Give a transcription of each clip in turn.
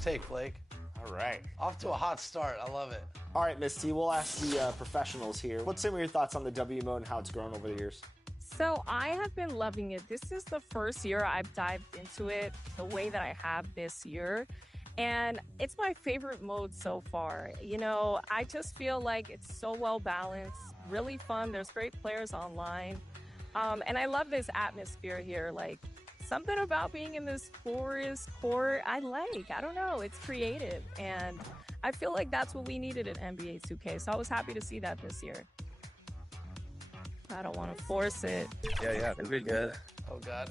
first take, Flake. All right. Off to a hot start. I love it. All right, Misty, we'll ask the professionals here. What's some of your thoughts on the W mode and how it's grown over the years? So I have been loving it. This is the first year I've dived into it the way that I have this year. And it's my favorite mode so far. You know, I just feel like it's so well balanced, really fun. There's great players online. And I love this atmosphere here. Like, something about being in this forest court, I don't know, it's creative. And I feel like that's what we needed in NBA 2K. So I was happy to see that this year. I don't want to force it. Yeah, we're good. Oh, God.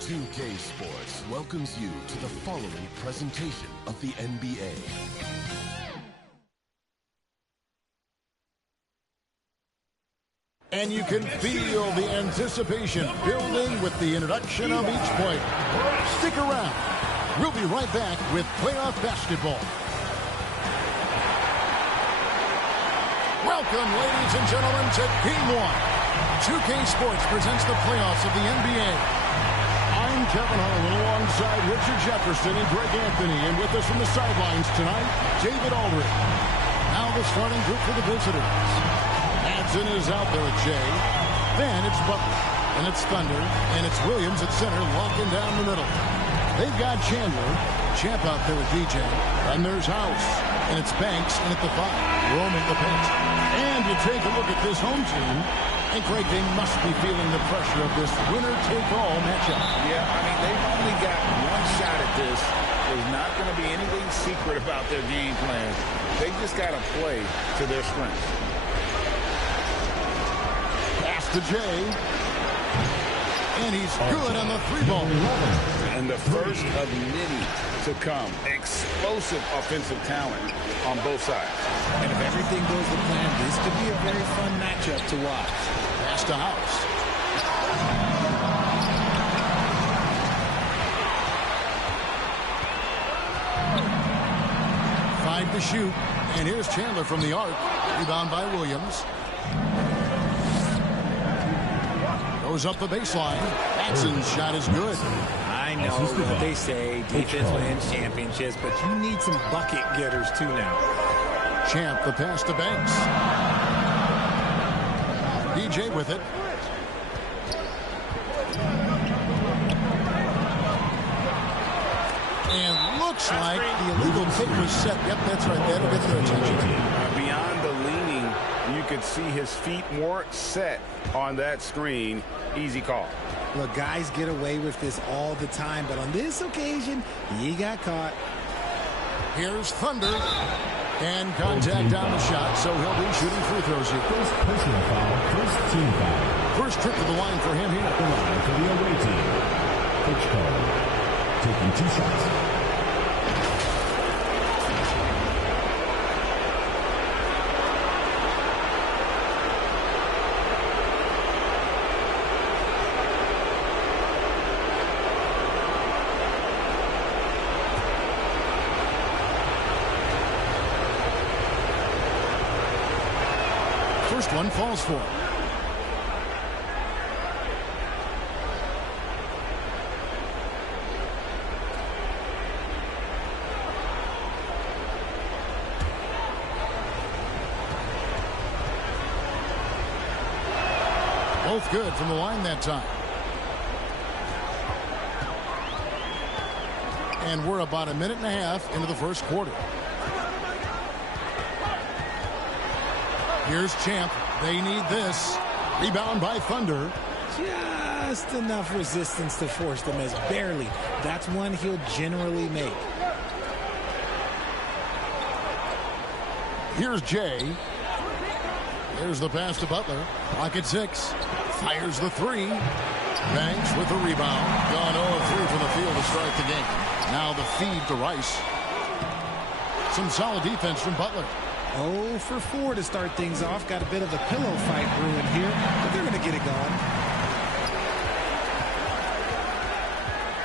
2K Sports welcomes you to the following presentation of the NBA. And you can feel the anticipation building with the introduction of each player. Stick around. We'll be right back with playoff basketball. Welcome, ladies and gentlemen, to Game 1. 2K Sports presents the playoffs of the NBA. I'm Kevin Harlan alongside Richard Jefferson and Greg Anthony. And with us from the sidelines tonight, David Aldridge. Now the starting group for the visitors. Madsen is out there at Jay. Then it's Butler. And it's Thunder. And it's Williams at center, locking down the middle. They've got Chandler. Champ out there with DJ. And there's House. And it's Banks in at the 5, roaming the paint. And you take a look at this home team, and Greg, they must be feeling the pressure of this winner-take-all matchup. Yeah, I mean, they've only got one shot at this. There's not going to be anything secret about their game plan. They just got to play to their strengths. Pass to Jay. And he's good on the 3-ball. And the first of many to come. Explosive offensive talent on both sides. And if everything goes to plan, this could be a very fun matchup to watch. Pass to House. Five to shoot. And here's Chandler from the arc. Rebound by Williams. Goes up the baseline. Madsen's shot is good. I know what they say, defense wins championships, but you need some bucket getters too now. Champ, the pass to Banks. DJ with it. And looks like the illegal kick was set. Yep, that's right. That'll get their attention. Beyond the leaning, you could see his feet weren't set on that screen. Easy call. Look, guys get away with this all the time, but on this occasion, he got caught. Here's Thunder. And contact down the shot, so he'll be shooting free throws here. First personal foul, first team foul. First trip to the line for him here. At the line for the away team. Coach Cole taking 2 shots. First one falls for him. Both good from the line that time. And we're about a minute and a half into the first quarter. Here's Champ. They need this. Rebound by Thunder. Just enough resistance to force them as barely. That's one he'll generally make. Here's Jay. There's the pass to Butler. Clock at 6. Fires the 3. Banks with the rebound. Gone 0 of 3 from the field to start the game. Now the feed to Rice. Some solid defense from Butler. 0 for 4 to start things off. Got a bit of a pillow fight brewing here, but they're going to get it going.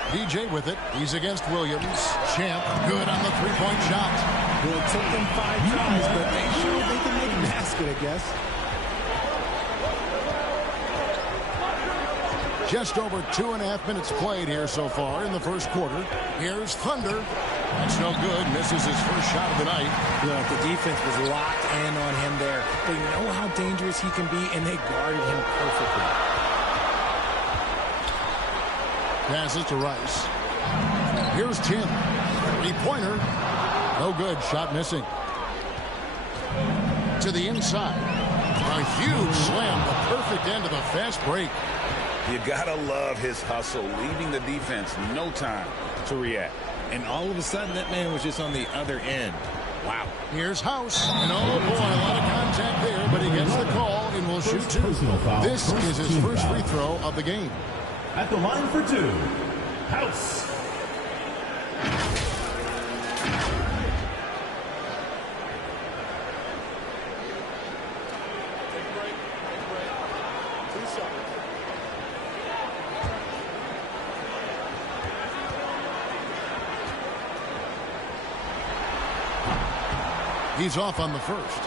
DJ with it. He's against Williams. Champ, good on the three-point shot. Well, it took them 5 tries, but they showed they can make a basket, I guess. Just over 2.5 minutes played here so far in the first quarter. Here's Thunder. That's no good. Misses his first shot of the night. Look, the defense was locked in on him there. They know how dangerous he can be, and they guarded him perfectly. Passes to Rice. Here's Tim. Three-pointer. No good. Shot missing. To the inside. A huge slam. The perfect end of the fast break. You gotta love his hustle, leaving the defense no time to react. And all of a sudden, that man was just on the other end. Wow. Here's House. And oh boy, a lot of contact there, but he gets the call and will shoot two. This is his first free throw of the game. At the line for two, House. He's off on the first.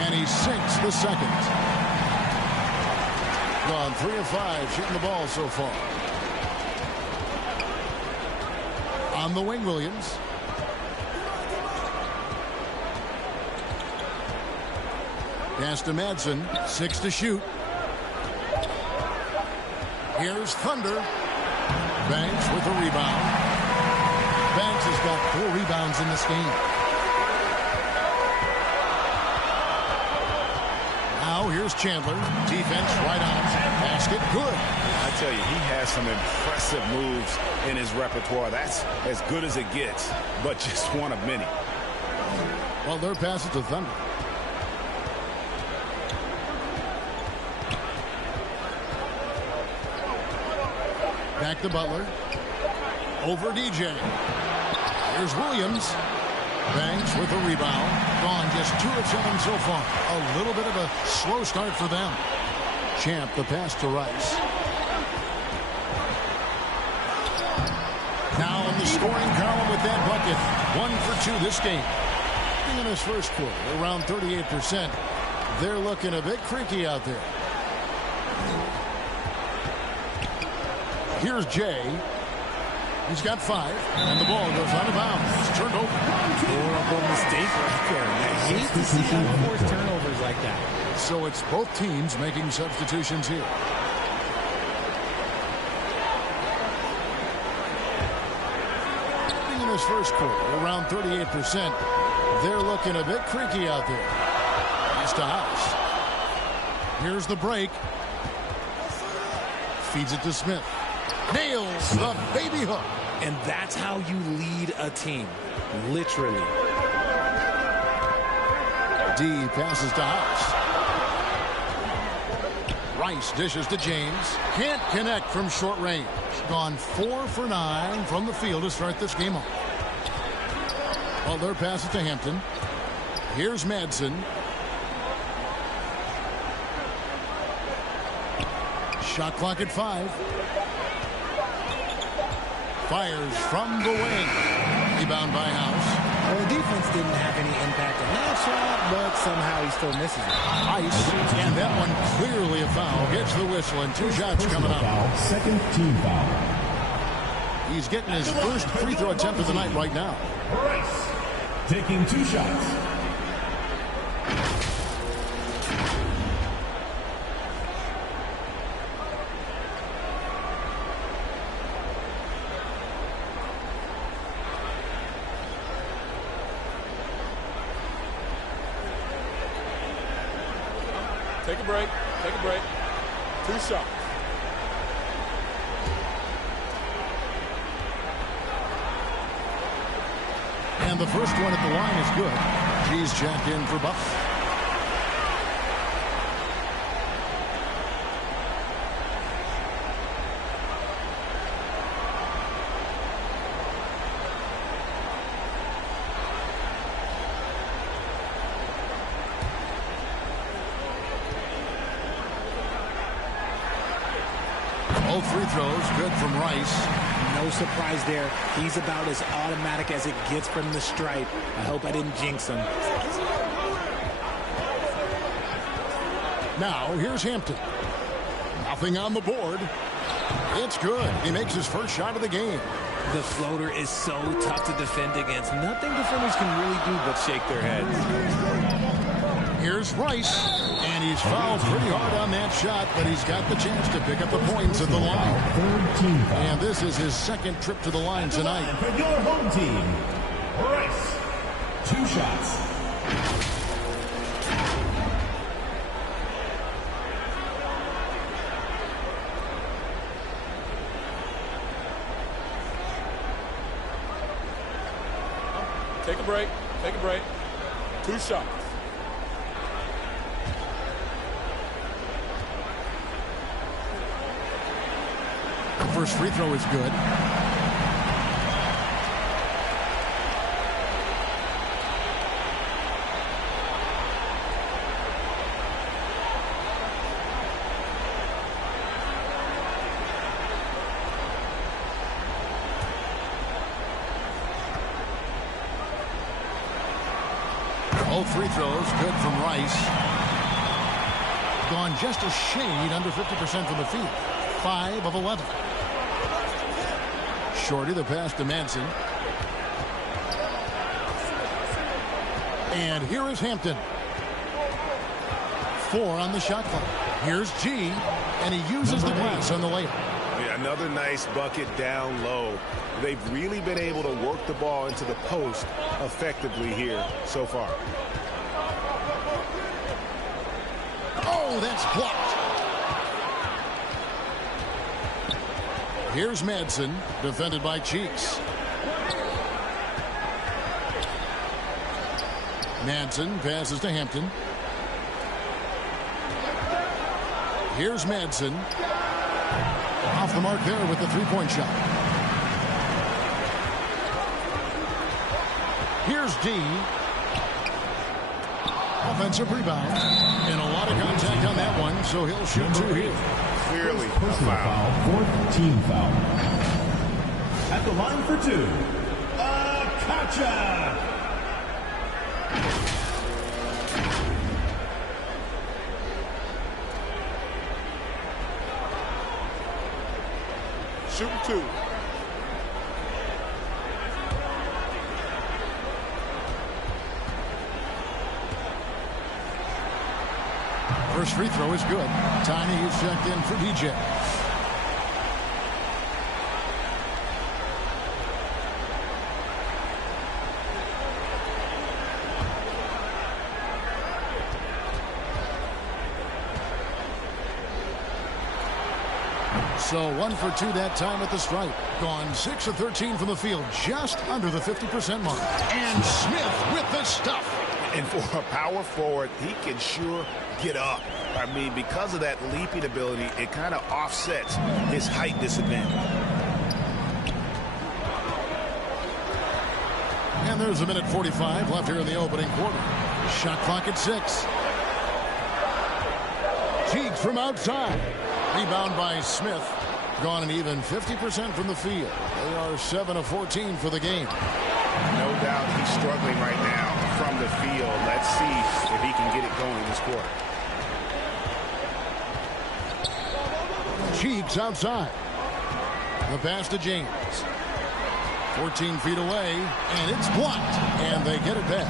And he sinks the second. Gone 3 of 5 shooting the ball so far. On the wing, Williams. Pass to Madsen. 6 to shoot. Here's Thunder. Banks with a rebound. Banks has got 4 rebounds in this game. Now here's Chandler. Defense right on him. Basket good. I tell you, he has some impressive moves in his repertoire. That's as good as it gets, but just one of many. Well, their pass it to Thunder. Back to Butler. Over DJ. Here's Williams. Banks with a rebound. Gone just 2 of 7 so far. A little bit of a slow start for them. Champ the pass to Rice. Now in the scoring column with that bucket. 1 for 2 this game. In his first quarter, around 38%. They're looking a bit creaky out there. Here's Jay. He's got 5, and the ball goes out of bounds. It's turned over. Horrible mistake right there. I hate to see unforced turnovers like that. So it's both teams making substitutions here. In his first quarter, around 38%. They're looking a bit creaky out there. Pass to House. Here's the break. Feeds it to Smith. Nails the baby hook. And that's how you lead a team. Literally. D passes to House. Rice dishes to James. Can't connect from short range. Gone 4 for 9 from the field to start this game off. Well, their pass it to Hampton. Here's Madsen. Shot clock at 5. Fires from the wing. Rebound by House. Well, the defense didn't have any impact on that shot, but somehow he still misses it. Ice, and that one clearly a foul. Gets the whistle, and 2 shots coming up. Foul, second team foul. He's getting his first free throw attempt of the night right now. Rice taking 2 shots. Take a break. Take a break. 2 shots. And the first one at the line is good. He's checked in for Butler. Both free throws good from Rice. No surprise there. He's about as automatic as it gets from the stripe. I hope I didn't jinx him. Now, here's Hampton. Nothing on the board. It's good. He makes his first shot of the game. The floater is so tough to defend against. Nothing defenders can really do but shake their heads. Here's Rice, and he's fouled pretty hard on that shot, but he's got the chance to pick up the points at the line. And this is his second trip to the line tonight. For your home team, Rice. 2 shots. Take a break. Take a break. 2 shots. First free throw is good. Both free throws good from Rice. Gone just a shade under 50% from the field. 5 of 11. Shorty, the pass to Manson. And here is Hampton. 4 on the shot clock. Here's G, and he uses the glass on the layup. Yeah, another nice bucket down low. They've really been able to work the ball into the post effectively here so far. Oh, that's blocked. Here's Madsen, defended by Cheeks. Madsen passes to Hampton. Here's Madsen. Off the mark there with the three-point shot. Here's D. Offensive rebound. And a lot of contact on that one, so he'll shoot 2 here. Clearly Personal foul. 4th team foul. At the line for 2, Ncaa. Shooting 2. First free throw is good. Tiny is checked in for DJ. So 1 for 2 that time at the stripe. Gone 6 of 13 from the field, just under the 50% mark. And Smith with the stuff. And for a power forward, he can sure get up. I mean, because of that leaping ability, it kind of offsets his height disadvantage. And there's a minute 45 left here in the opening quarter. Shot clock at 6. Cheeks from outside. Rebound by Smith. Gone an even 50% from the field. They are 7 of 14 for the game. No doubt he's struggling right now from the field. Let's see if he can get it going this quarter. Cheeks outside. The pass to James. 14 feet away, and it's blocked. And they get it back.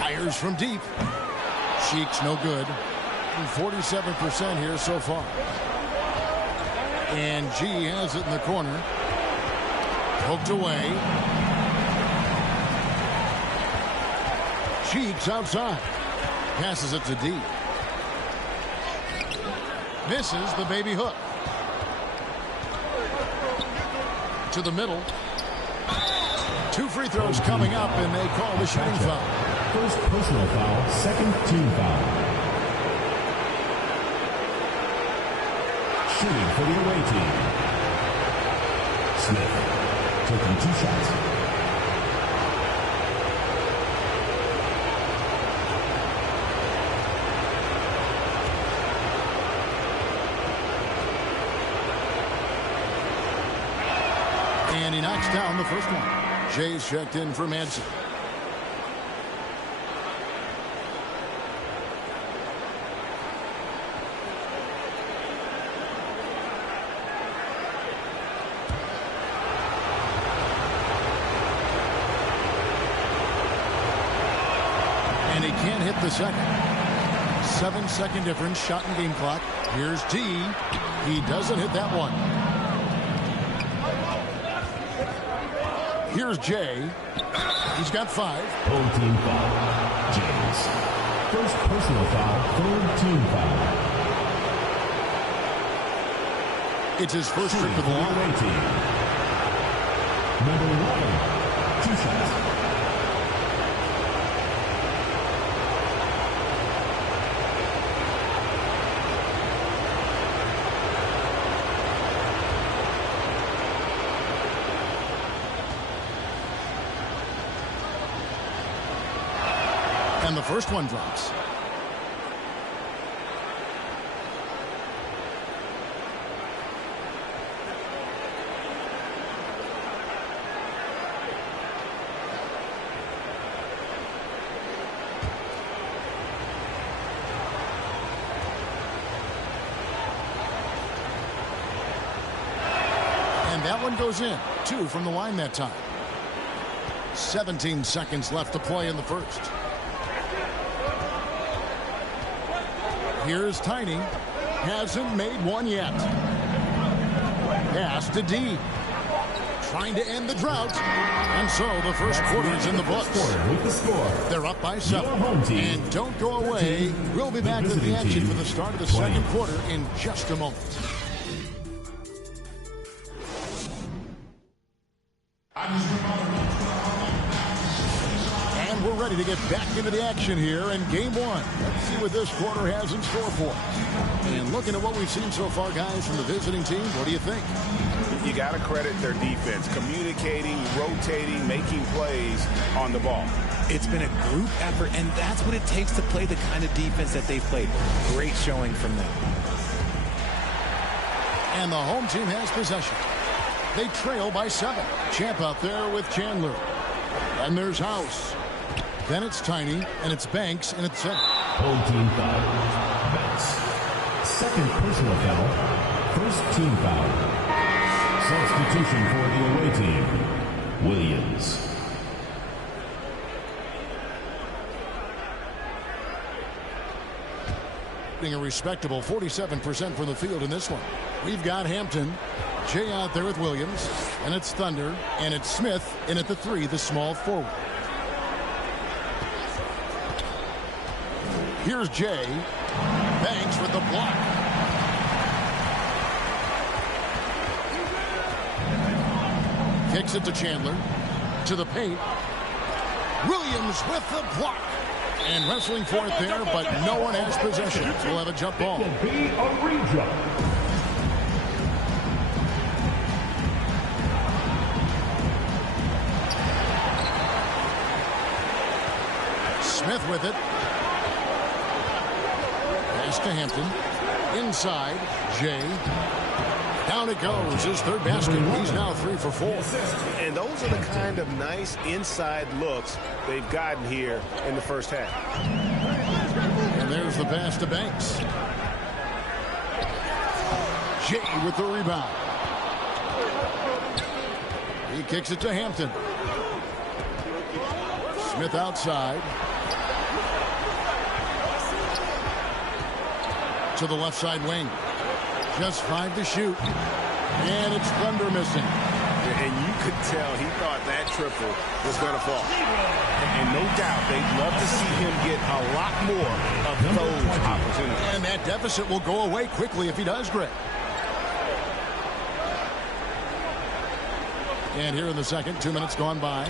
Fires from deep. Cheeks no good. 47% here so far. And G has it in the corner. Poked away. Cheeks outside. Passes it to D. Misses the baby hook. To the middle. 2 free throws coming up, and they call the shooting foul. First personal foul, 2nd team foul. Shooting for the away team. Smith taking 2 shots. And he knocks down the first one. Jay's checked in for Manson. And he can't hit the second. 7-second difference, shot and game clock. Here's T. He doesn't hit that one. Here's Jay. He's got 5. Third team foul. James. First personal foul, third team foul. It's his first trip to the line. Number 11, 2 shots. And the first one drops. And that one goes in. 2 from the line that time. 17 seconds left to play in the first. Here's Tiny. Hasn't made one yet. Pass to D. Trying to end the drought. And so the first quarter is in the books. They're up by 7. And don't go away. We'll be back with the action for the start of the second quarter in just a moment. And we're ready to get back into the action here in game 1. Let's see what this quarter has in store for us. And looking at what we've seen so far, guys, from the visiting team, what do you think? You got to credit their defense, communicating, rotating, making plays on the ball. It's been a group effort, and that's what it takes to play the kind of defense that they've played. Great showing from them. And the home team has possession. They trail by 7. Champ out there with Chandler. And there's House. Then it's Tiny, and it's Banks, and it's 7. Home team foul. Banks. Second personal foul. First team foul. Substitution for the away team. Williams. A respectable 47% from the field in this one. We've got Hampton. Jay out there with Williams. And it's Thunder. And it's Smith in at the 3, the small forward. Here's Jay. Banks with the block. Kicks it to Chandler. To the paint. Williams with the block. And wrestling for it there, but no one has possession. We'll have a jump ball. It will be a re-jump. Smith with it. Pass to Hampton. Inside, Jay. Down it goes. His third basket. He's now 3 for 4. And those are the kind of nice inside looks they've gotten here in the first half. And there's the pass to Banks. Jay with the rebound. He kicks it to Hampton. Smith outside. To the left side wing. Just 5 to shoot. And it's Thunder missing. And you could tell he thought that triple was going to fall. And no doubt they'd love to see him get a lot more of those opportunities. And that deficit will go away quickly if he does, Greg. And here in the second, 2 minutes gone by.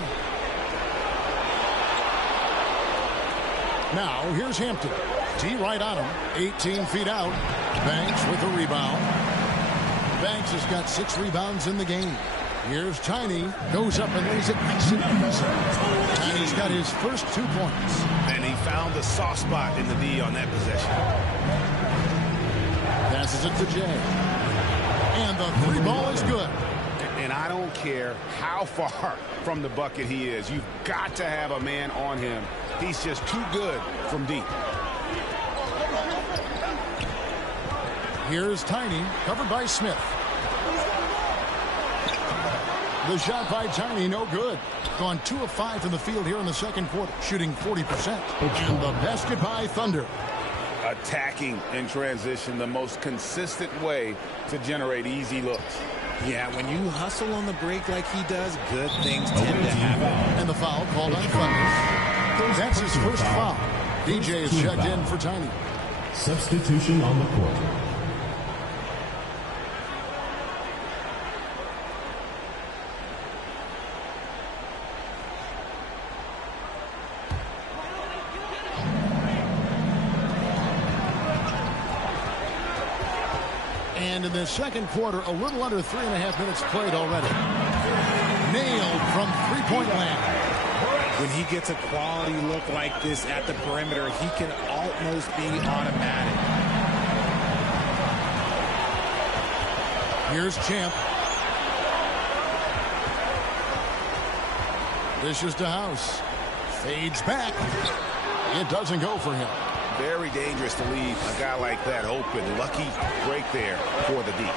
Now, here's Hampton. T right on him. 18 feet out. Banks with the rebound. Banks has got 6 rebounds in the game. Here's Tiny. Goes up and lays it nice and easy. Tiny's got his first 2 points. And he found the soft spot in the D on that possession. Passes it to Jay. And the 3 ball is good. And And I don't care how far from the bucket he is. You've got to have a man on him. He's just too good from deep. Here's Tiny, covered by Smith. The shot by Tiny, no good. Gone 2 of 5 from the field here in the second quarter, shooting 40%. And the basket by Thunder. Attacking in transition, the most consistent way to generate easy looks. Yeah, when you hustle on the break like he does, good things tend to happen. And the foul called on Thunder. That's his first foul. DJ is checked in for Tiny. Substitution on the court. And in the second quarter, a little under 3.5 minutes played already. Nailed from three-point land. When he gets a quality look like this at the perimeter, he can almost be automatic. Here's Champ. Dishes to House. Fades back. It doesn't go for him. Very dangerous to leave a guy like that open. Lucky break there for the deep.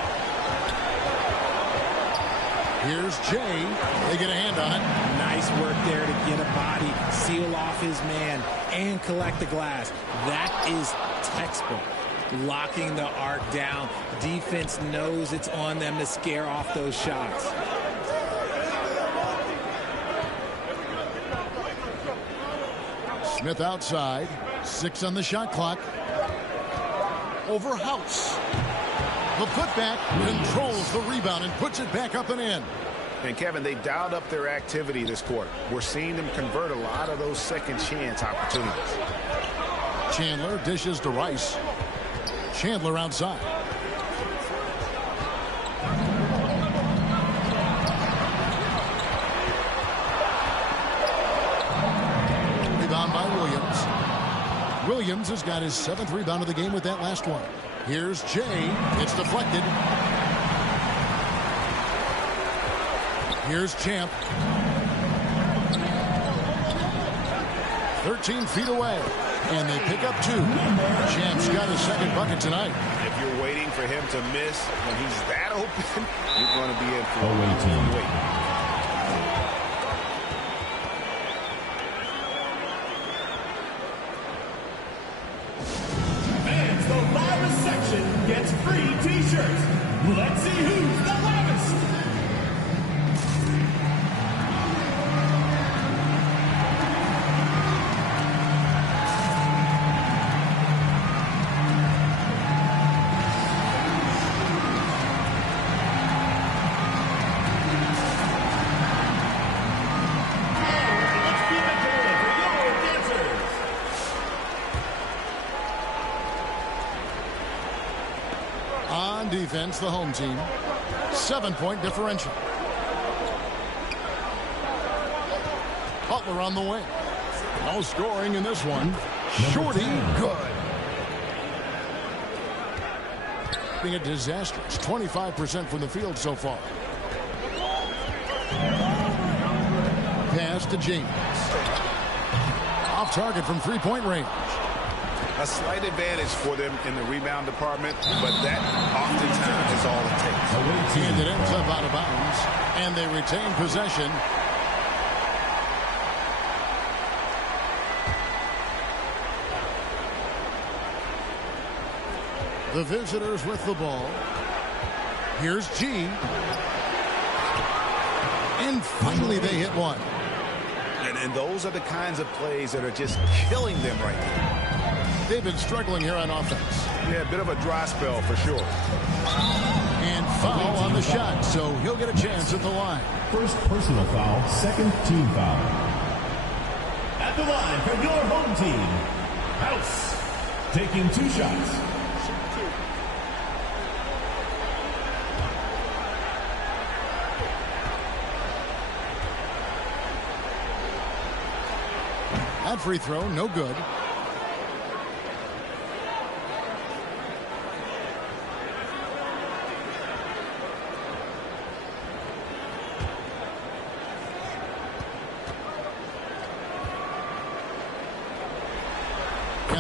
Here's Jay. They get a hand on it. Nice work there to get a body, seal off his man, and collect the glass. That is textbook. Locking the arc down. Defense knows it's on them to scare off those shots. Smith outside. 6 on the shot clock. Over House. The putback controls the rebound and puts it back up and in. And Kevin, they've dialed up their activity this quarter. We're seeing them convert a lot of those second chance opportunities. Chandler dishes to Rice. Chandler outside. Rebound by Williams. Williams has got his 7th rebound of the game with that last one. Here's Jay. It's deflected. Here's Champ. 13 feet away. And they pick up 2. Champ's got his 2nd bucket tonight. If you're waiting for him to miss when he's that open, you're going to be in for a wait. Gets free t-shirts. Let's see who's the loudest. Defense, the home team. 7-point differential. Butler on the wing. No scoring in this one. Shorty, good. Being a disastrous 25% from the field so far. Pass to James. Off target from 3-point range. A slight advantage for them in the rebound department, but that oftentimes is all it takes. And it ends up out of bounds, and they retain possession. The visitors with the ball. Here's G. And finally they hit one. And those are the kinds of plays that are just killing them right now. They've been struggling here on offense. Yeah, a bit of a dry spell for sure. And foul on the shot, so he'll get a chance at the line. First personal foul, 2nd team foul. At the line for your home team, House. Taking 2 shots. That free throw, no good.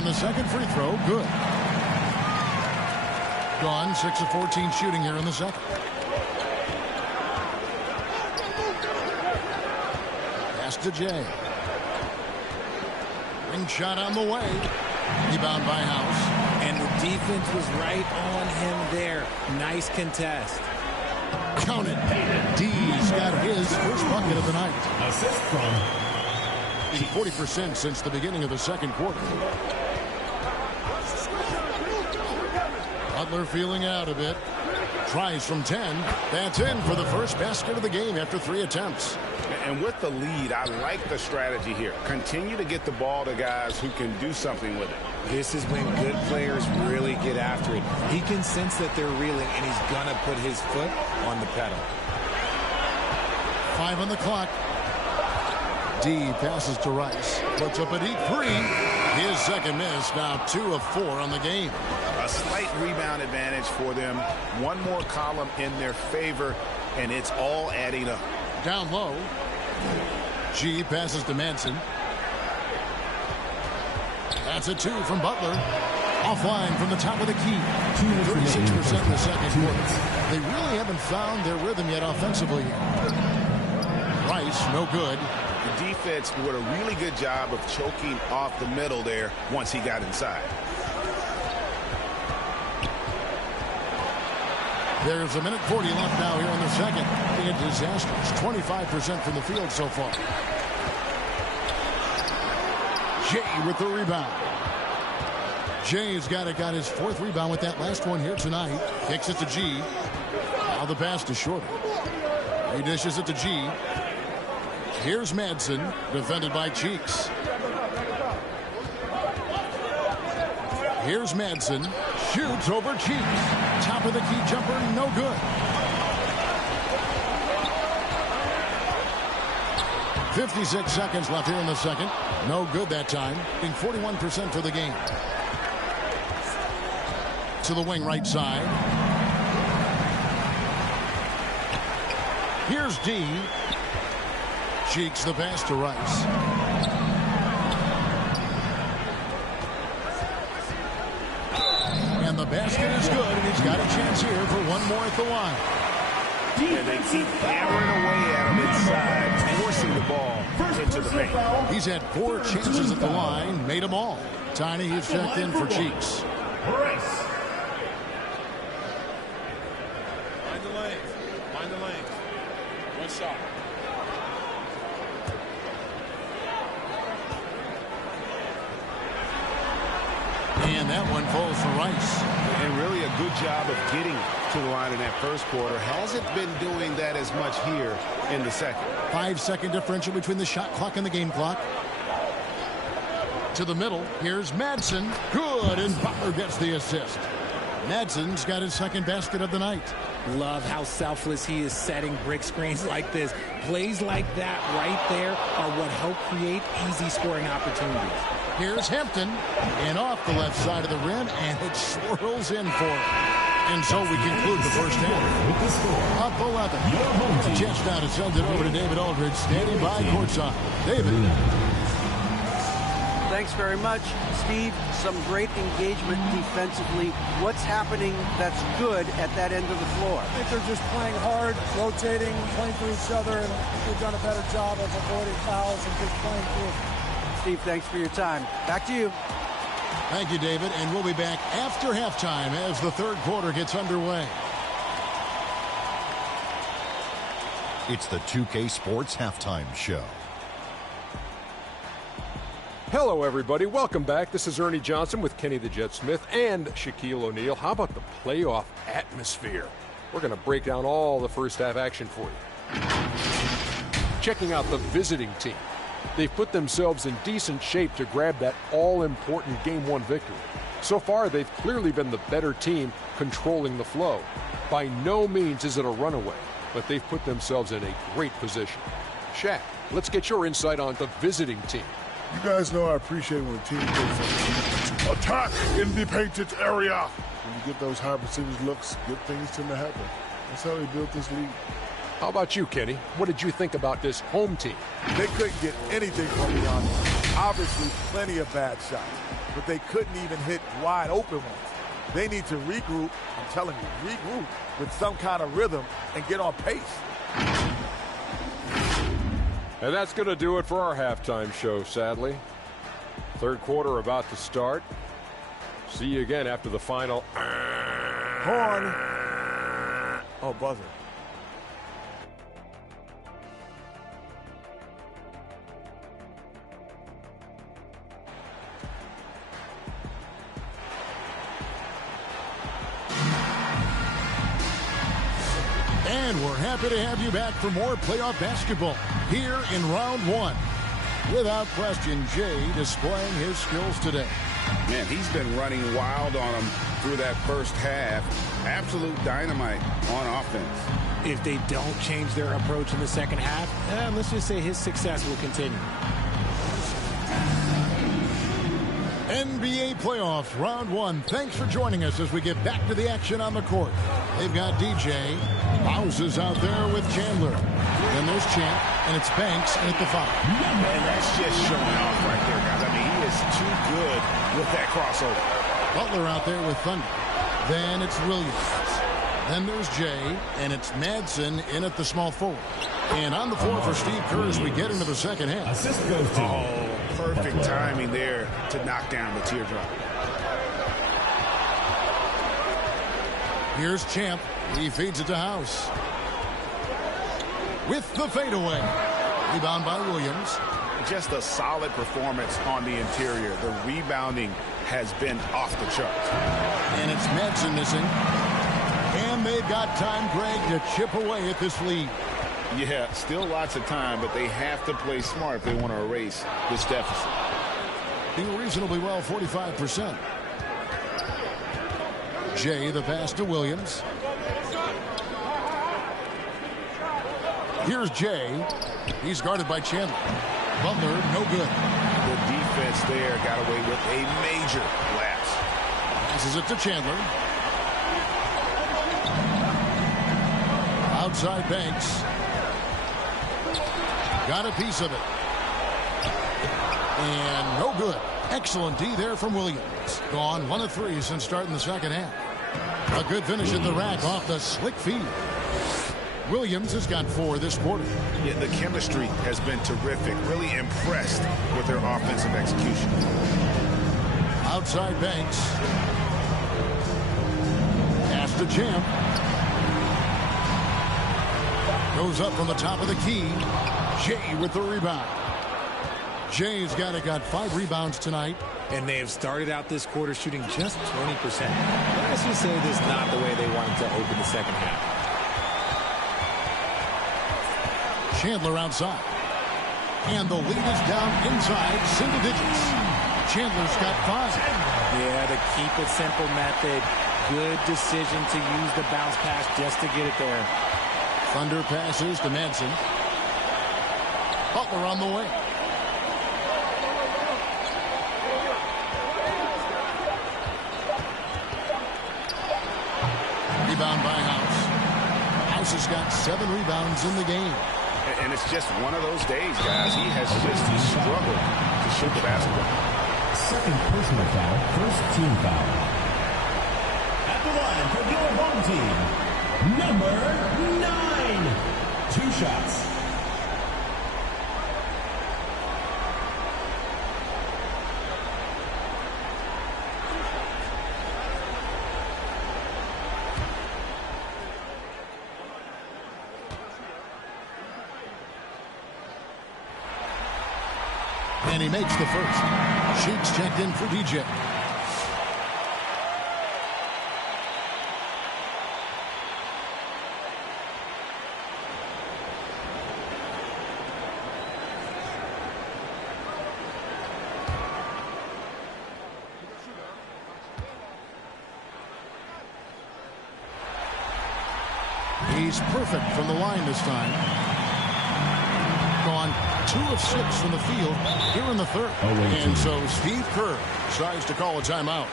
And the second free throw, good. Gone, 6 of 14 shooting here in the second. Pass to Jay. Ring shot on the way. Rebound by House. And the defense was right on him there. Nice contest. Count it. D's got his first bucket of the night. Assist from 40% since the beginning of the second quarter. Butler feeling out a bit. Tries from 10. That's in for the first basket of the game after 3 attempts. And with the lead, I like the strategy here. Continue to get the ball to guys who can do something with it. This is when good players really get after it. He can sense that they're reeling, and he's going to put his foot on the pedal. 5 on the clock. D passes to Rice. Puts up a deep 3. His second miss. Now 2 of 4 on the game. A slight rebound advantage for them. One more column in their favor, and it's all adding up. Down low. G passes to Manson. That's a 2 from Butler. Offline from the top of the key. 36% in the second quarter. They really haven't found their rhythm yet offensively. Rice, no good. The defense did a really good job of choking off the middle there once he got inside. There's a minute 40 left now here in the second. Being disastrous. 25% from the field so far. Jay with the rebound. Jay's got his 4th rebound with that last one here tonight. Kicks it to G. Now the pass to Shorter. He dishes it to G. Here's Madsen, defended by Cheeks. Here's Madsen. Shoots over Cheeks. Top of the key jumper, no good. 56 seconds left here in the second. No good that time. Being 41% for the game. To the wing right side. Here's D. Cheeks the pass to Rice. And the basket is good, and he's got a chance here for one more at the line. And they keep hammering away at him inside, forcing the ball into the paint. He's had 4 chances at the line, made them all. Tiny, he's checked in for Cheeks. Rice. Find the lane. Find the lane. One shot. And that one falls for Rice. And really a good job of getting to the line in that first quarter. Hasn't been doing that as much here in the second. 5-second differential between the shot clock and the game clock. To the middle. Here's Madsen. Good, and Butler gets the assist. Madsen's got his second basket of the night. Love how selfless he is setting brick screens like this. Plays like that right there are what help create easy scoring opportunities. Here's Hampton, and off the left side of the rim, and it swirls in for him. And so we conclude the first half. With the score. Up 11. Your home team. Jets now to send it over to David Aldridge, standing by courtside. David. Thanks very much, Steve. Some great engagement defensively. What's happening that's good at that end of the floor? I think they're just playing hard, rotating, playing for each other, and they've done a better job of avoiding fouls and just playing through. Steve, thanks for your time. Back to you. Thank you, David. And we'll be back after halftime as the third quarter gets underway. It's the 2K Sports Halftime Show. Hello, everybody. Welcome back. This is Ernie Johnson with Kenny the Jet Smith and Shaquille O'Neal. How about the playoff atmosphere? We're going to break down all the first half action for you. Checking out the visiting team. They've put themselves in decent shape to grab that all-important Game 1 victory. So far, they've clearly been the better team controlling the flow. By no means is it a runaway, but they've put themselves in a great position. Shaq, let's get your insight on the visiting team. You guys know I appreciate when a team plays attack in the painted area. When you get those high percentage looks, good things tend to happen. That's how they built this league. How about you, Kenny? What did you think about this home team? They couldn't get anything from me on Obviously, plenty of bad shots, but they couldn't even hit wide open ones. They need to regroup, I'm telling you, regroup with some kind of rhythm and get on pace. And that's going to do it for our halftime show, sadly. Third quarter about to start. See you again after the final. Horn. Oh, buzzer. And we're happy to have you back for more playoff basketball here in round one. Without question, Jay displaying his skills today. Man, he's been running wild on them through that first half. Absolute dynamite on offense. If they don't change their approach in the second half, let's just say his success will continue. NBA playoffs, round one. Thanks for joining us as we get back to the action on the court. They've got DJ. Houses out there with Chandler. Then there's Champ, and it's Banks at the foul. And that's just showing off right there, guys. I mean, he is too good with that crossover. Butler out there with Thunder. Then it's Williams. Then there's Jay, and it's Madsen in at the small forward. And on the floor for Steve Kerr as we get into the second half. Assist goes to perfect timing there to knock down the teardrop. Here's Champ. He feeds it to House. With the fadeaway. Rebound by Williams. Just a solid performance on the interior. The rebounding has been off the charts. And it's Madsen missing. And they've got time, Greg, to chip away at this lead. Yeah, still lots of time, but they have to play smart if they want to erase this deficit. Doing reasonably well, 45%. Jay, the pass to Williams. Here's Jay. He's guarded by Chandler. Butler, no good. The defense there got away with a major lapse. Passes it to Chandler. Outside Banks. Got a piece of it. And no good. Excellent D there from Williams. Gone 1 of 3 since starting the second half. A good finish at the rack off the slick feed. Williams has got 4 this quarter. Yeah, the chemistry has been terrific. Really impressed with their offensive execution. Outside Banks. Pass to Champ. Goes up from the top of the key. Jay with the rebound. Jay's got 5 rebounds tonight. And they have started out this quarter shooting just 20%. Let's just say this is not the way they wanted to open the second half. Chandler outside. And the lead is down inside single digits. Chandler's got 5. Yeah, the keep it simple method. Good decision to use the bounce pass just to get it there. Thunder passes to Madsen. Butler on the way. Rebound by House. House has got 7 rebounds in the game. And it's just one of those days, guys. He has just struggled to shoot the basketball. Second personal foul, first team foul. At the line for your home team, number 9. 2 shots. And he makes the first. Sheets checked in for DJ. He's perfect from the line this time. Gone 2 of 6 from the field here in the third. And so Steve Kerr decides to call a timeout.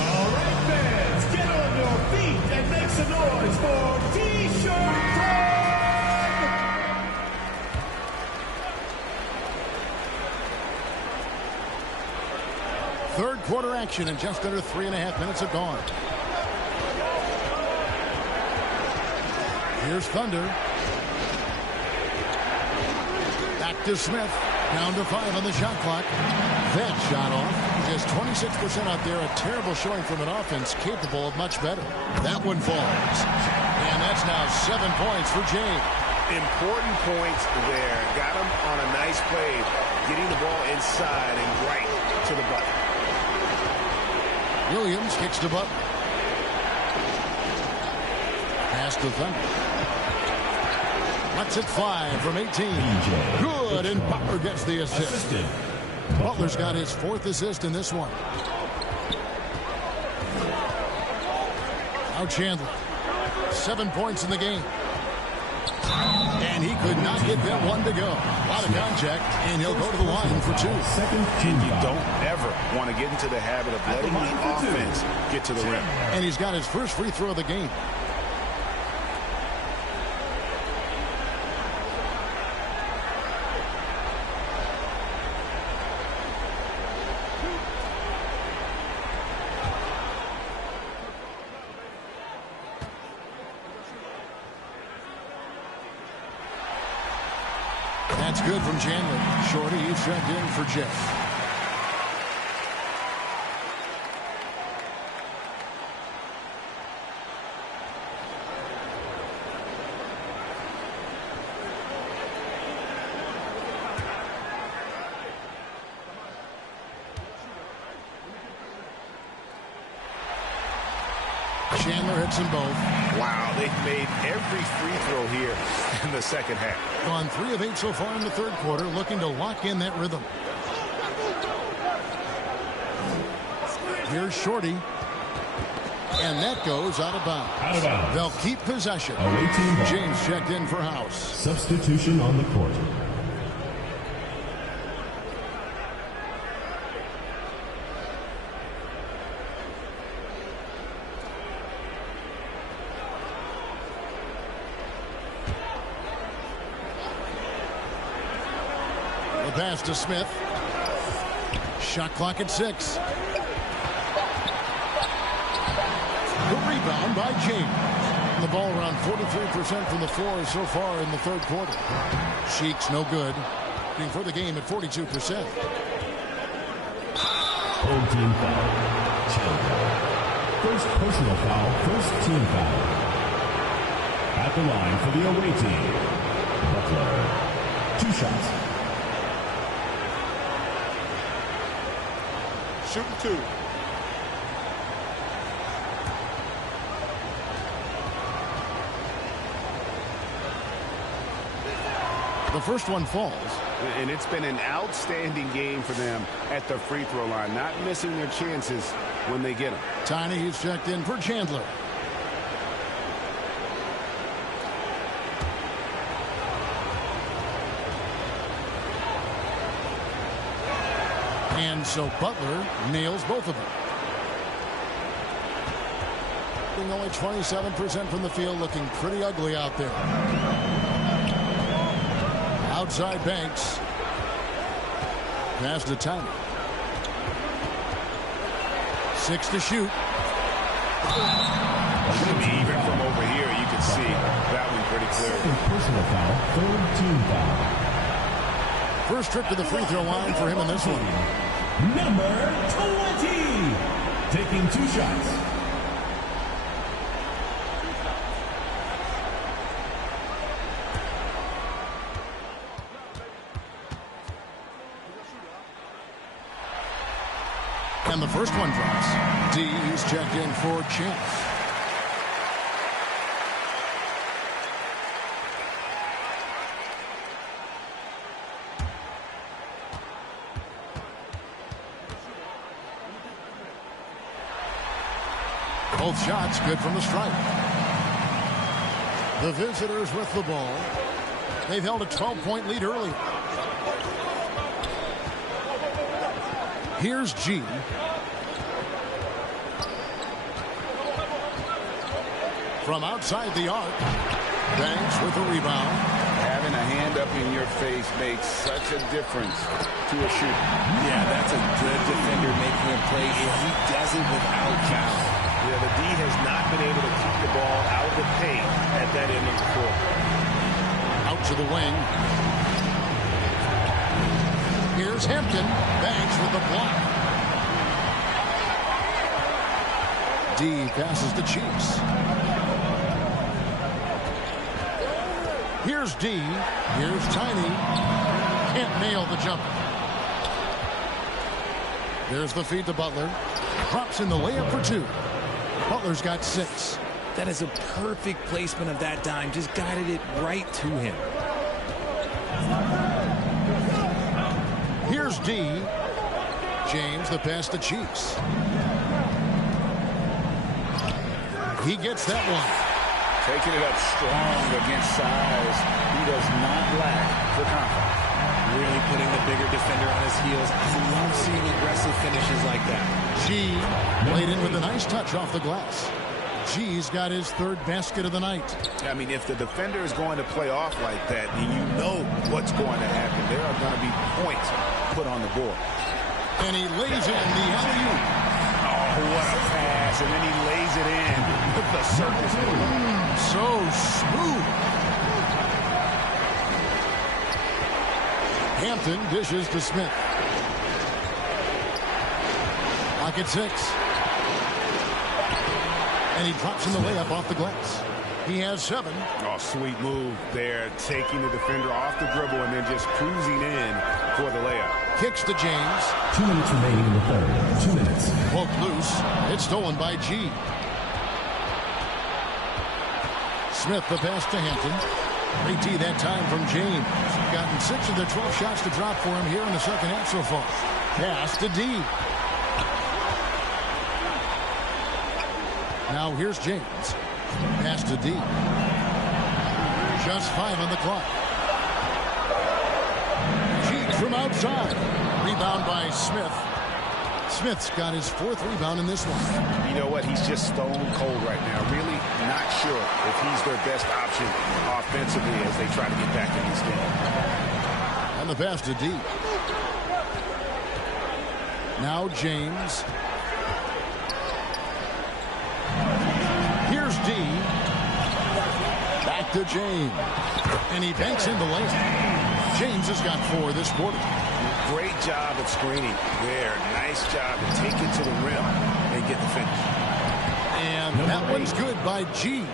All right, fans, get on your feet and make some noise for T-shirt time! quarter action and just under 3.5 minutes have gone. Here's Thunder. Back to Smith. Down to 5 on the shot clock. That shot off. Just 26% out there. A terrible showing from an offense capable of much better. That one falls. And that's now 7 points for Jay. Important points there. Got him on a nice play. Getting the ball inside and right to the bucket. Williams kicks to Butler. Pass to Thunder. Lets it fly from 18. Good, and Butler gets the assist. Butler's got his 4th assist in this one. Now Chandler. 7 points in the game. And he could not get that one to go. A lot of contact, and he'll go to the line for 2. You don't ever want to get into the habit of letting the offense get to the rim. And he's got his first free throw of the game. That's good from Chandler. Shorty, he's checked in for Jeff. Chandler hits them both. Wow, they've made every free throw here in the second half. Gone 3 of 8 so far in the third quarter, looking to lock in that rhythm. Here's Shorty. And that goes out of bounds. Out of bounds. They'll keep possession. James checked in for House. Substitution on the court. Pass to Smith. Shot clock at 6. The rebound by James. The ball around 43% from the floor so far in the third quarter. Sheik's no good. Looking for the game at 42%. Home team foul. Chandler. First personal foul, first team foul. At the line for the away team. Butler. 2 shots. Shooting 2. The first one falls. And it's been an outstanding game for them at the free throw line. Not missing their chances when they get them. Tiny, he's checked in for Chandler. And so Butler nails both of them. Only 27% from the field, looking pretty ugly out there. Outside Banks. Pass to Tiny. 6 to shoot. Even from over here, you can see that one pretty clear. Personal foul, third team foul. First trip to the free throw line for him in this one. Number 20, taking 2 shots. And the first one drops. D is checked in for Chance. Both shots good from the stripe. The visitors with the ball. They've held a 12-point lead early. Here's G. From outside the arc. Banks with the rebound. having a hand up in your face makes such a difference to a shooter. Yeah, that's a good defender making a play, and he does it without foul. Yeah, the D has not been able to keep the ball out of the paint at that end of the court. Out to the wing. Here's Hampton. Banks with the block. D passes to Cheeks. Here's D. Here's Tiny. Can't nail the jumper. There's the feed to Butler. Drops in the layup for 2. Butler's got 6. That is a perfect placement of that dime. Just guided it right to him. Here's D. James, the pass to Cheeks. He gets that one. Taking it up strong against size. He does not lack for confidence. Really putting the bigger defender on his heels. I love seeing aggressive finishes like that. G laid in with a nice touch off the glass. G's got his 3rd basket of the night. I mean, if the defender is going to play off like that, then you know what's going to happen. There are going to be points put on the board. And he lays in the alley-oop. Oh, what a pass. And then he lays it in with the circus move. So smooth. Hampton dishes to Smith. Pocket 6. And he drops in the layup off the glass. He has 7. Oh, sweet move there. Taking the defender off the dribble and then just cruising in for the layup. Kicks to James. 2 minutes remaining in the third. 2 minutes. Poked loose. It's stolen by G. Smith the pass to Hampton. Great D that time from James. Gotten 6 of the 12 shots to drop for him here in the second half so far. Pass to D. Now here's James. Pass to D. Just 5 on the clock. Cheeks from outside. Rebound by Smith. Smith's got his 4th rebound in this one. You know what? He's just stone cold right now. Really not sure if he's their best option offensively as they try to get back in this game. And the pass to D. Now James. Here's D. Back to James. And he banks in the layup. James has got 4 this quarter. Great job at screening there. Nice job to take it to the rim and get the finish. And that one's good by G.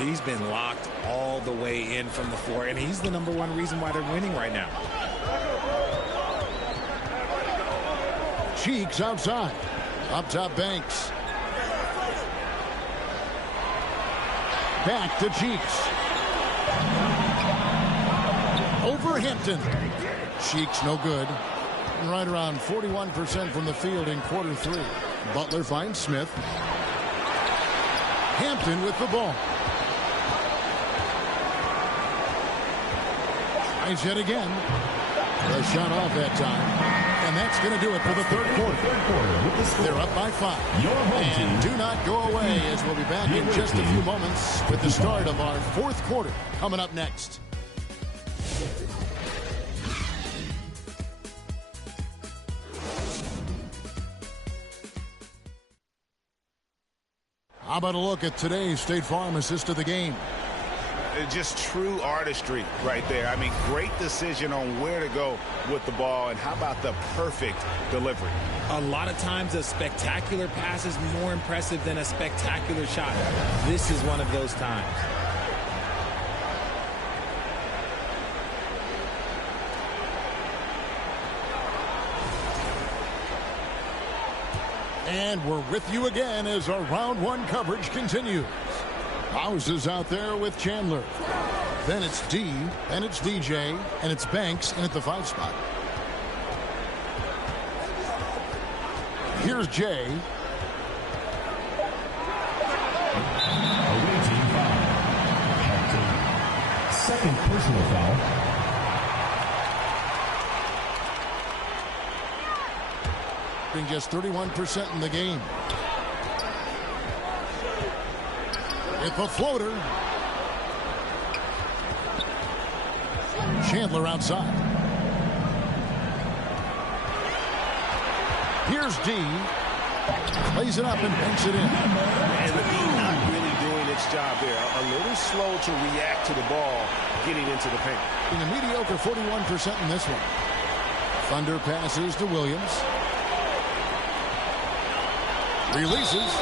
He's been locked all the way in from the floor, and he's the #1 reason why they're winning right now. Cheeks outside. Up top Banks. Back to Cheeks. Over Hampton. Cheeks no good. Right around 41% from the field in quarter 3. Butler finds Smith. Hampton with the ball. Tries yet again. A shot off that time. And that's going to do it for the third quarter. They're up by 5. And do not go away as we'll be back in just a few moments with the start of our 4th quarter coming up next. How about a look at today's State Farm assist of the game? Just true artistry right there. I mean, great decision on where to go with the ball, and how about the perfect delivery? A lot of times a spectacular pass is more impressive than a spectacular shot. This is one of those times. And we're with you again as our round 1 coverage continues. House is out there with Chandler. Then it's D, and it's DJ, and it's Banks in at the 5 spot. Here's Jay. Away team foul. Second personal foul. Being just 31% in the game. With a floater. Chandler outside. Here's D. Plays it up and banks it in. And the D not really doing its job there. A little slow to react to the ball getting into the paint. In a mediocre 41% in this one. Thunder passes to Williams. Releases.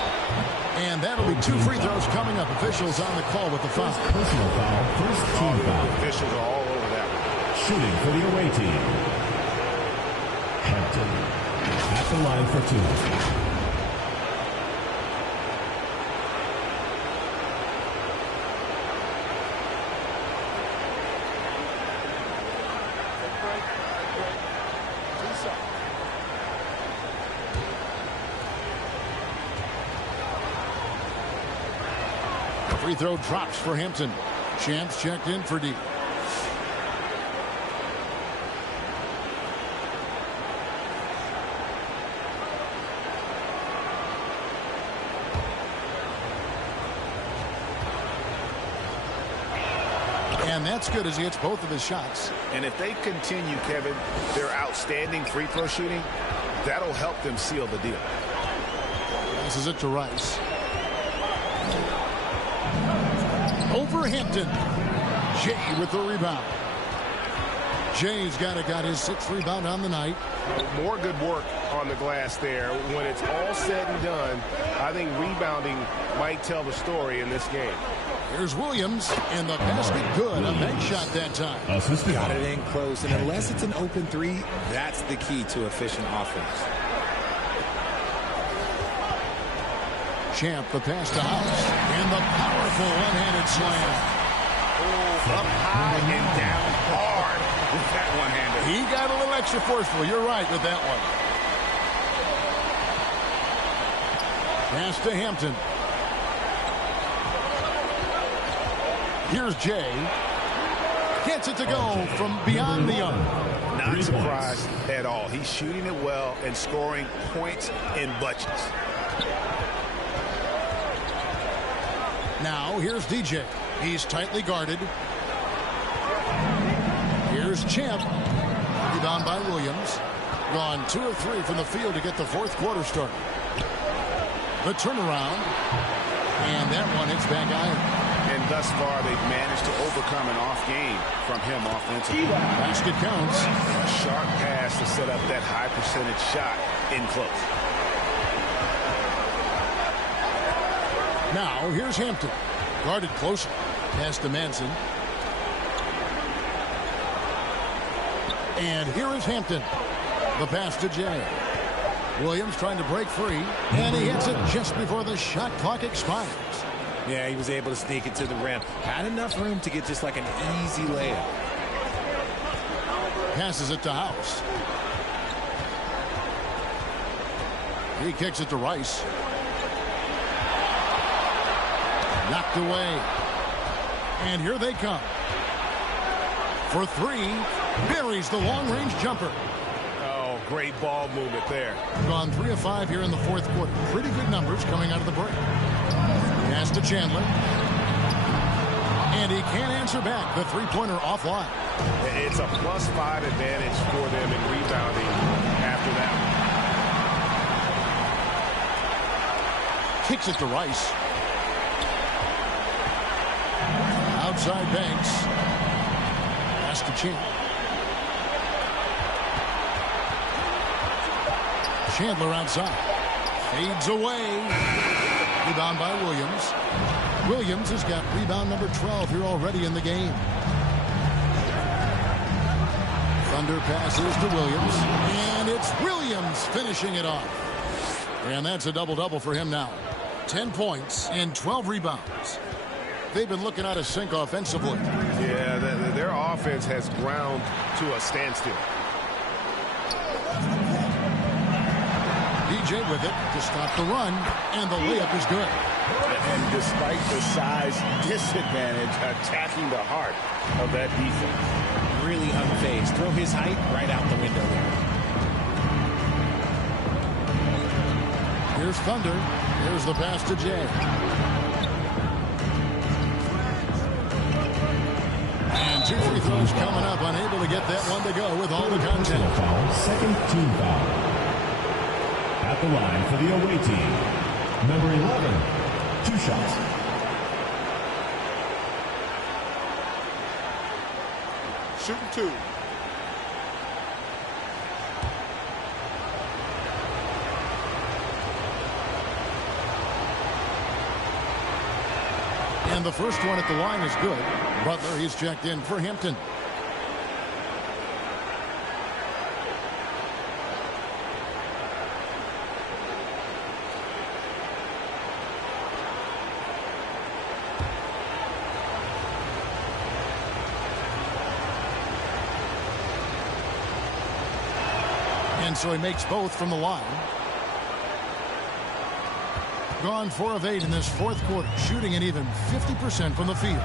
And that'll be 2 free throws coming up. Officials on the call with the foul. Personal foul, first team foul. Officials are all over that one. Shooting for the away team. Hampton at the line for 2. Free throw drops for Hampton. Champs checked in for D. And that's good as he hits both of his shots. And if they continue, Kevin, their outstanding free throw shooting, that'll help them seal the deal. This is it to Rice. Over Hampton. Jay with the rebound. Jay's got his 6th rebound on the night. More good work on the glass there. When it's all said and done, I think rebounding might tell the story in this game. Here's Williams, and the basket good. A bank shot that time. Got it in close, and unless it's an open 3, that's the key to efficient offense. Champ, the pass to House, and the powerful one-handed slam. Oh, up high and down hard with that one-hander. He got a little extra forceful. You're right with that one. Pass to Hampton. Here's Jay. Gets it to go from beyond the arc. Not surprised at all. He's shooting it well and scoring points in bunches. Now, here's DJ. He's tightly guarded. Here's Champ. Rebound by Williams. Gone 2 of 3 from the field to get the 4th quarter started. The turnaround. And that one hits back iron. And thus far, they've managed to overcome an off game from him offensively. Basket counts. A sharp pass to set up that high percentage shot in close. Now, here's Hampton. Guarded closer. Pass to Manson. And here is Hampton. The pass to Jay. Williams trying to break free. And he hits it just before the shot clock expires. Yeah, he was able to sneak it to the rim. Had enough room to get just like an easy layup. Passes it to House. He kicks it to Rice. Knocked away. And here they come. For 3, buries the long-range jumper. Oh, great ball movement there. Gone 3 of 5 here in the 4th quarter. Pretty good numbers coming out of the break. Pass to Chandler. And he can't answer back. The 3-pointer offline. It's a +5 advantage for them in rebounding after that one. Kicks it to Rice. Outside Banks. Pass to Champ. Chandler outside. Fades away. Rebound by Williams. Williams has got rebound number 12 here already in the game. Thunder passes to Williams. And it's Williams finishing it off. And that's a double-double for him now. 10 points and 12 rebounds. They've been looking out of sync offensively. Yeah, their offense has ground to a standstill. DJ with it to stop the run, and the layup is good. And despite the size disadvantage, attacking the heart of that defense. Really unfazed. Throw his height right out the window there. Here's Thunder. Here's the pass to Jay. And 2 free throws coming up, unable to get that one to go with all the contact. Foul, second team foul. At the line for the away team, number 11, 2 shots. Shooting 2. And the first one at the line is good. Butler, he's checked in for Hampton. And so he makes both from the line. Gone 4 of 8 in this fourth quarter, shooting an even 50% from the field.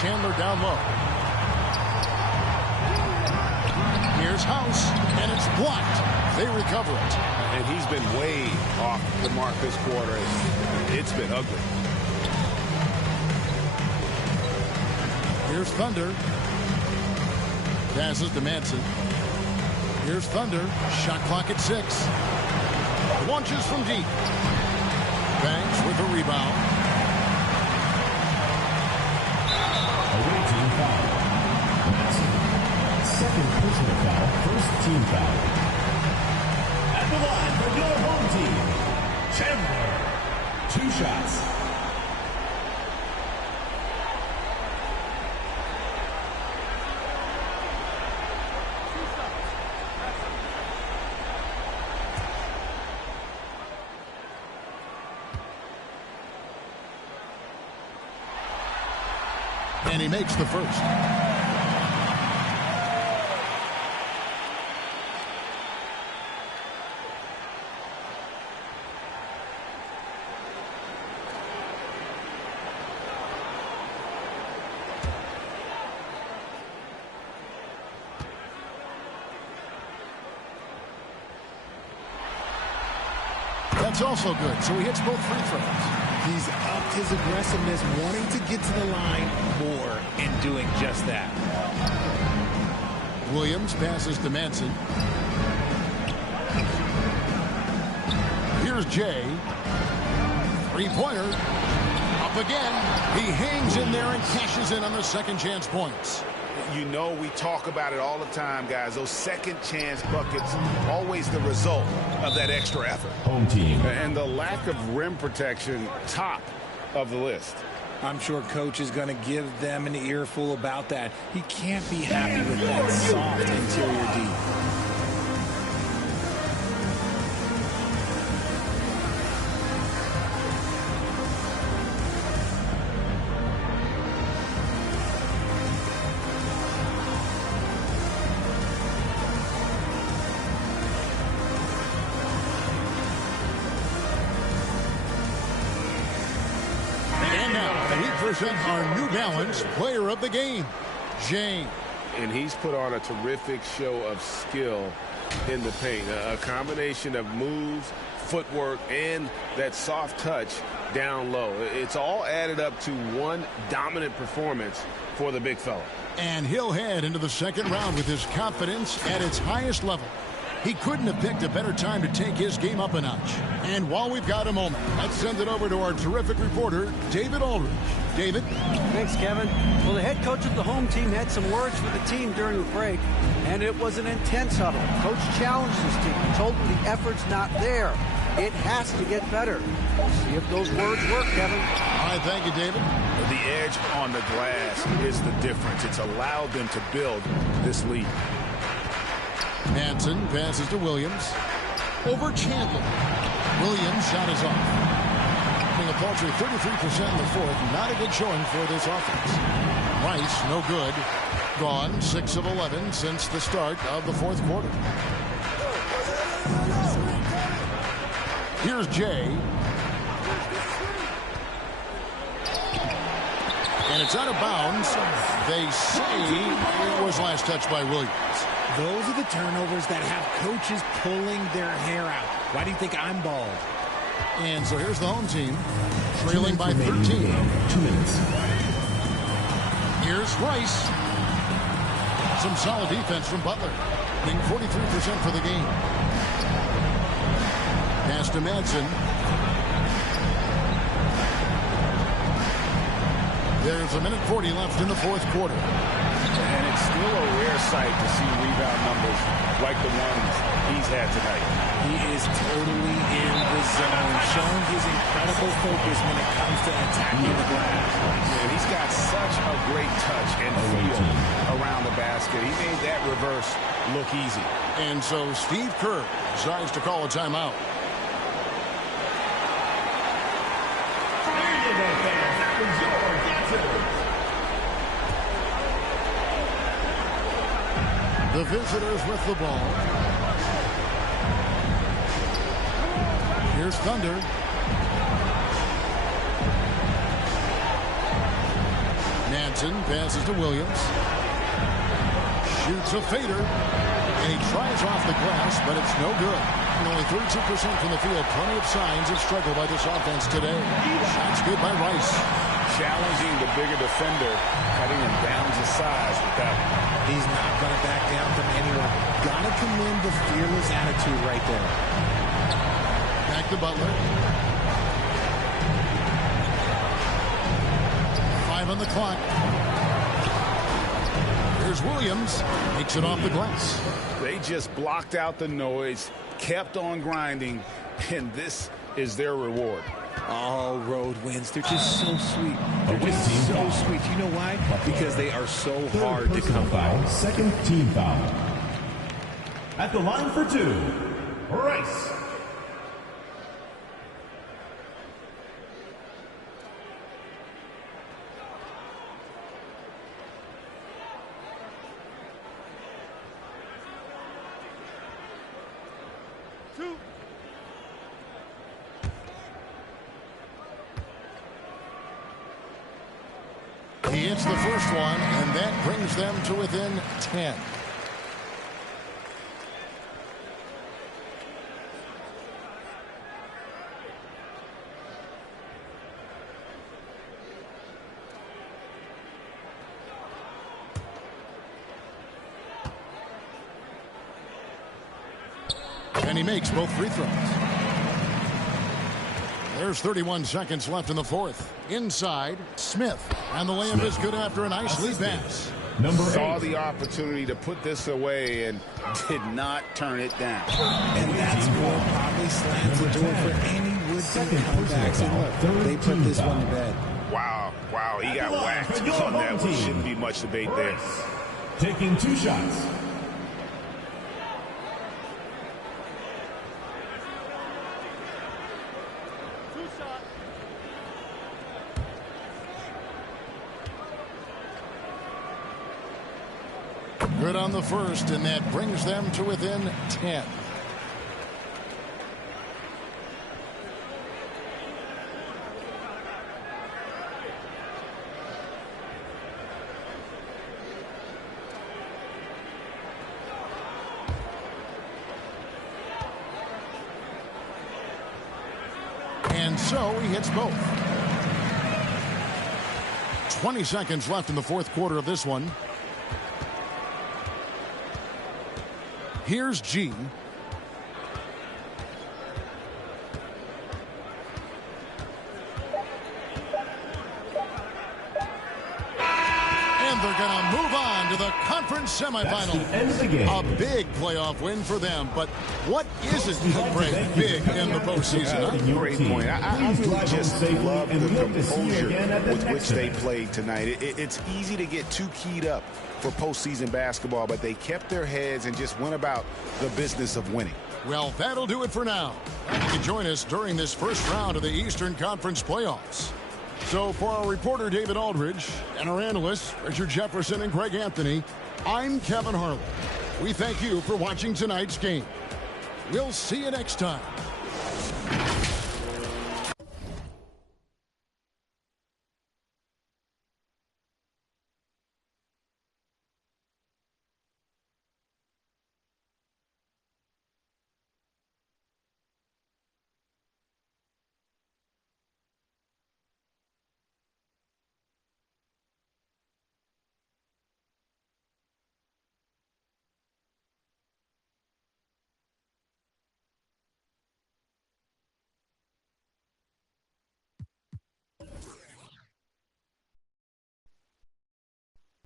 Chandler down low. Here's House, and it's blocked. They recover it. And he's been way off the mark this quarter. It's been ugly. Here's Thunder. Passes to Manson. Here's Thunder. Shot clock at 6. Launches from deep. Banks with a rebound. Away team foul. Manson. Second personal foul, first team foul. At the line for your home team, Chandler. 2 shots. And he makes the first. That's also good, so he hits both free throws. He's upped his aggressiveness, wanting to get to the line more and doing just that. Williams passes to Manson. Here's Jay. 3-pointer. Up again. He hangs in there and cashes in on the second chance points. You know, we talk about it all the time, guys. Those second chance buckets, always the result of that extra effort. Home team. And the lack of rim protection, top of the list. I'm sure coach is going to give them an earful about that. He can't be happy with that soft interior D. Our New Balance player of the game, Jane. And he's put on a terrific show of skill in the paint. A combination of moves, footwork, and that soft touch down low. It's all added up to one dominant performance for the big fella. And he'll head into the second round with his confidence at its highest level. He couldn't have picked a better time to take his game up a notch. And while we've got a moment, let's send it over to our terrific reporter, David Aldridge. David? Thanks, Kevin. Well, the head coach of the home team had some words for the team during the break, and it was an intense huddle. Coach challenged his team, told them the effort's not there. It has to get better. See if those words work, Kevin. All right, thank you, David. The edge on the glass is the difference. It's allowed them to build this lead. Manson passes to Williams. Over Chandler. Williams' shot is off. Being a paltry 33% in the fourth. Not a good showing for this offense. Rice, no good. Gone 6 of 11 since the start of the fourth quarter. Here's Jay. And it's out of bounds. They say it was last touched by Williams. Those are the turnovers that have coaches pulling their hair out. Why do you think I'm bald? And so here's the home team, trailing by 13. 2 minutes. Here's Rice. Some solid defense from Butler. Being 43% for the game. Pass to Madsen. There's 1:40 left in the fourth quarter. And it's still a rare sight to see rebound numbers like the ones he's had tonight. He is totally in the zone, showing his incredible focus when it comes to attacking the glass. And he's got such a great touch and feel around the basket. He made that reverse look easy. And so Steve Kerr decides to call a timeout. The visitors with the ball. Here's Thunder. Madsen passes to Williams. Shoots a fader. And he tries off the glass, but it's no good. And only 32% from the field. Plenty of signs of struggle by this offense today. Shots good by Rice. Challenging the bigger defender, cutting him down to size with that one. He's not going to back down from anyone. Got to commend the fearless attitude right there. Back to Butler. 5 on the clock. Here's Williams. Makes it off the glass. They just blocked out the noise, kept on grinding, and this is their reward. All road wins. They're just so sweet. They're just so sweet. You know why? Because they are so hard to come by. Second team foul. At the line for 2, Rice. He hits the first one, and that brings them to within 10. And he makes both free throws. There's 31 seconds left in the fourth. Inside, Smith. And the layup is good after a nice lead pass. Saw the opportunity to put this away and did not turn it down. And that's what probably slams the door for any would-be comebacks. And look, they put this one to bed. Wow, he got whacked on that one. Shouldn't be much debate there. Taking 2 shots. Good on the first, and that brings them to within 10. And so he hits both. 20 seconds left in the fourth quarter of this one. Here's G. And they're going to move on to the conference semifinal. A big playoff win for them. But what isn't big in the postseason? Huh? Great point. I really just love the composure with which they played tonight. It's easy to get too keyed up for postseason basketball, but they kept their heads and just went about the business of winning. Well, that'll do it for now. And you can join us during this first round of the Eastern Conference playoffs. So for our reporter, David Aldridge, and our analysts, Richard Jefferson and Greg Anthony, I'm Kevin Harlan. We thank you for watching tonight's game. We'll see you next time.